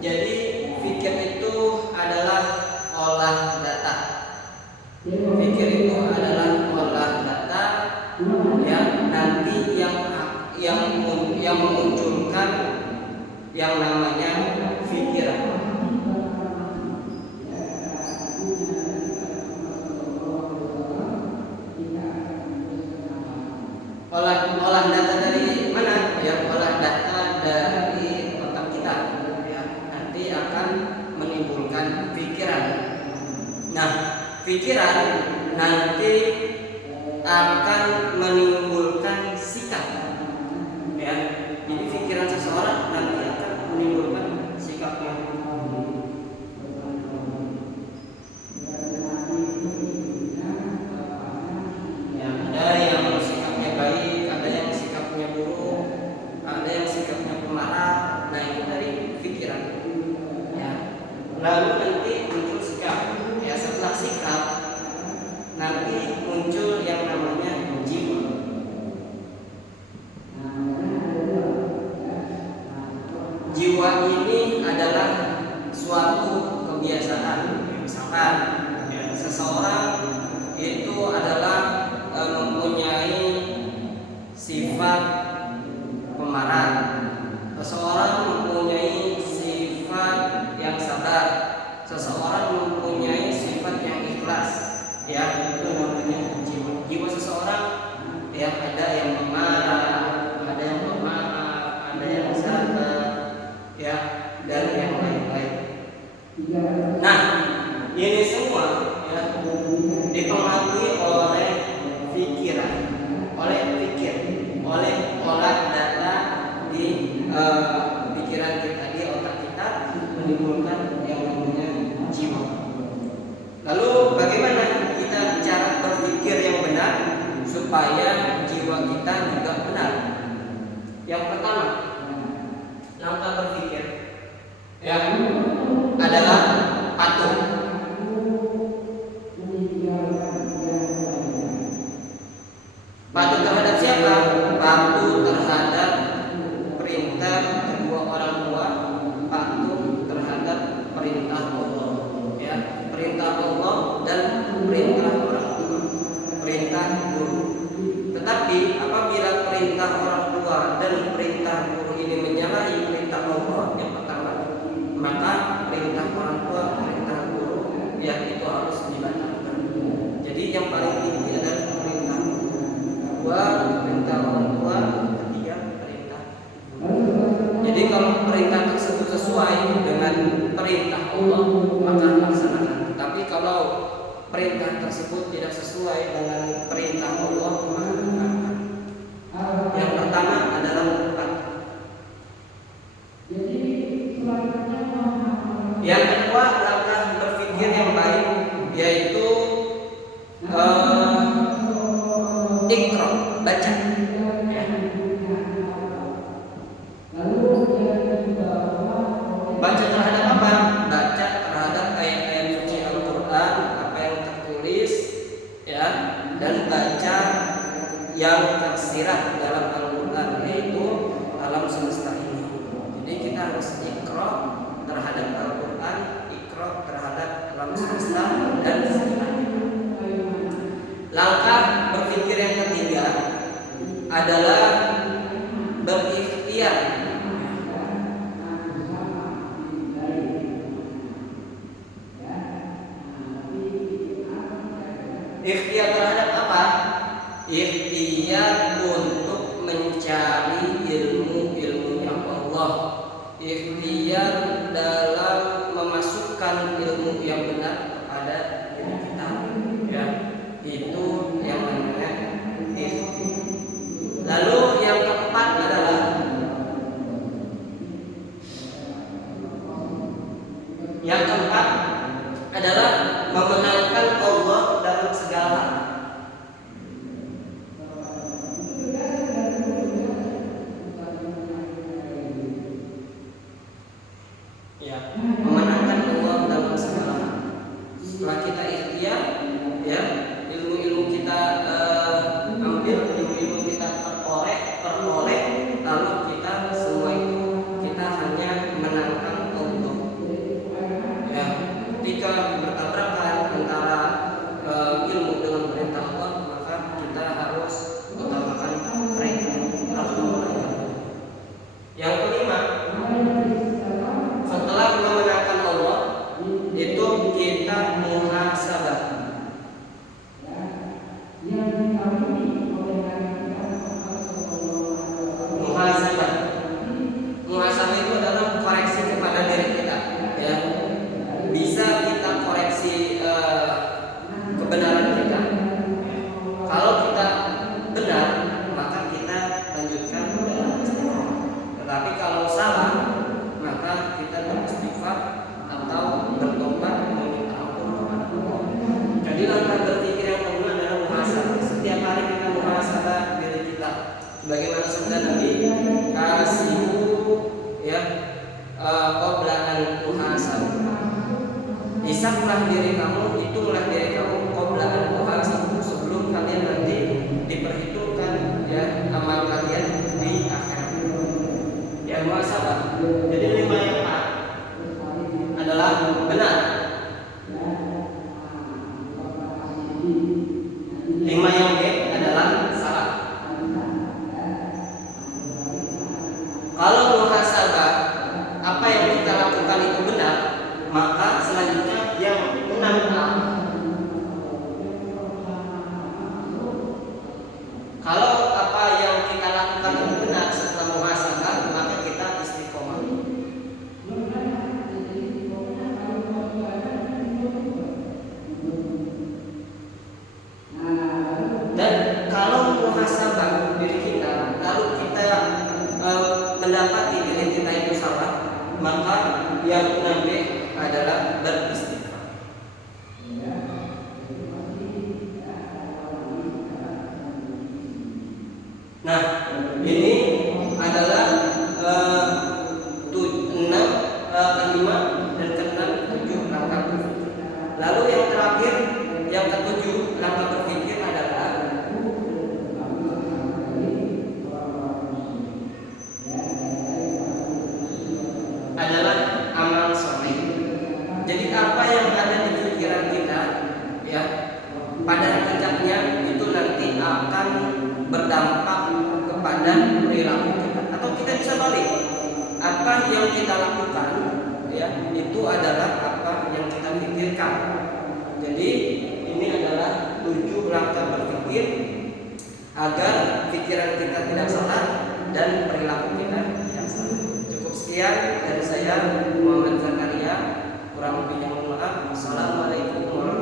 Jadi fikir itu adalah olah data. Fikir itu adalah olah data yang nanti yang memunculkan yang namanya pikiran. Olah data dari mana? Ya, olah data dari otak kita. Ya, nanti akan menimbulkan pikiran. Nah, pikiran nanti akan menimbulkan sikap. Ya, jadi pikiran seseorang nanti akan menimbulkan sikapnya. Ya, ada yang sikapnya baik, ada yang sikapnya buruk, ada yang sikapnya pemarah. Nah, itu dari pikiran. Ya, lalu nanti muncul sikap. Ya, setelah sikap nanti muncul yang namanya jiwa. Jiwa ini adalah suatu kebiasaan. Misalkan ya, seseorang itu adalah mempunyai sifat pemarah. Seseorang mempunyai sifat yang sabar. Seseorang mempunyai sifat yang ikhlas. Ya, itu namanya jiwa. Jiwa seseorang ya, ada yang pemarah, ada yang pemaaf, ada yang sabar, ya, dan yang lain-lain. Nah, ini semua ya dipengaruhi oleh pikiran, oleh pikir, oleh olah data di pikiran kita, di otak kita, menimbulkan yang namanya jiwa. Lalu bagaimana kita cara berpikir yang benar supaya jiwa kita juga benar? Yang pertama, langkah berpikir yang adalah patuh. Patuh terhadap siapa? Patuh terhadap perintah kedua orang tua, patuh terhadap perintah Allah. Ya, perintah Allah dan perintah orang tua, perintah guru. Tetapi apabila perintah orang tua dan perintah guru ini menyalahi perintah Allah yang pertama, maka perintah orang tua, perintah guru, ya itu harus dibatalkan. Jadi yang paling tinggi adalah perintah dua, perintah orang tua, ketiga perintah guru. Jadi kalau perintah tersebut sesuai dengan perintah Allah, maka laksanakan. Tapi kalau perintah tersebut tidak sesuai dengan perintah Allah, maka tinggalkan. Yang pertama adalah patuh. Yang kedua, langkah berpikir yang baik, yaitu iqra, baca. Baca terhadap apa? Baca terhadap ayat-ayat suci Al-Quran, apa yang tertulis, ya, dan baca yang tersirat dalam Al-Quran, yaitu alam semesta ini. Jadi kita harus iqra terhadap Al-Quran, iqra terhadap alam semesta dan sekitar kita. Langkah berpikir yang ketiga adalah berikhtiar. Ikhtiar terhadap apa? Ikhtiar untuk mencari ilmu yang Allah. Ikhtiar dalam memasukkan ilmu yang benar kepada diri kita. Ya, itu yang namanya ikhtiar. Lalu Sebagaimana sabda Nabi, kasihu ya qabla an tuhasab. Hisablah diri kamu, hitunglah diri kamu qabla an tuhasab, sebelum kalian nanti diperhitungkan ya amal kalian di akhirat. Ya muhasabah. Jadi 5 yang A adalah benar. 5 yang B adalah salah. Kalau muhasabah apa yang kita lakukan itu benar, maka selanjutnya yang 6A. Kalau apa yang kita lakukan itu benar setelah muhasabah, maka kita istiqomah. Dan kalau muhasabah diri kita, lalu kita mendapati diri kita itu salah, maka yang 6B adalah beristighfar. Nah, ini adalah 5 dan ke-6 7 langkah berpikir. Lalu yang terakhir, yang ke-7 langkah berpikir adalah amal soleh. Jadi apa yang ada di pikiran kita ya, pada hakikatnya itu nanti akan berdampak kepada perilaku kita. Atau kita bisa balik, apa yang kita lakukan ya, itu adalah apa yang kita pikirkan. Jadi ini adalah 7 langkah berpikir agar pikiran kita tidak salah dan perilaku kita tidak salah. Cukup sekian dari saya, Muhammad Zakaria. Kurang lebihnya mohon maaf. Assalamualaikum warahmatullahi wabarakatuh.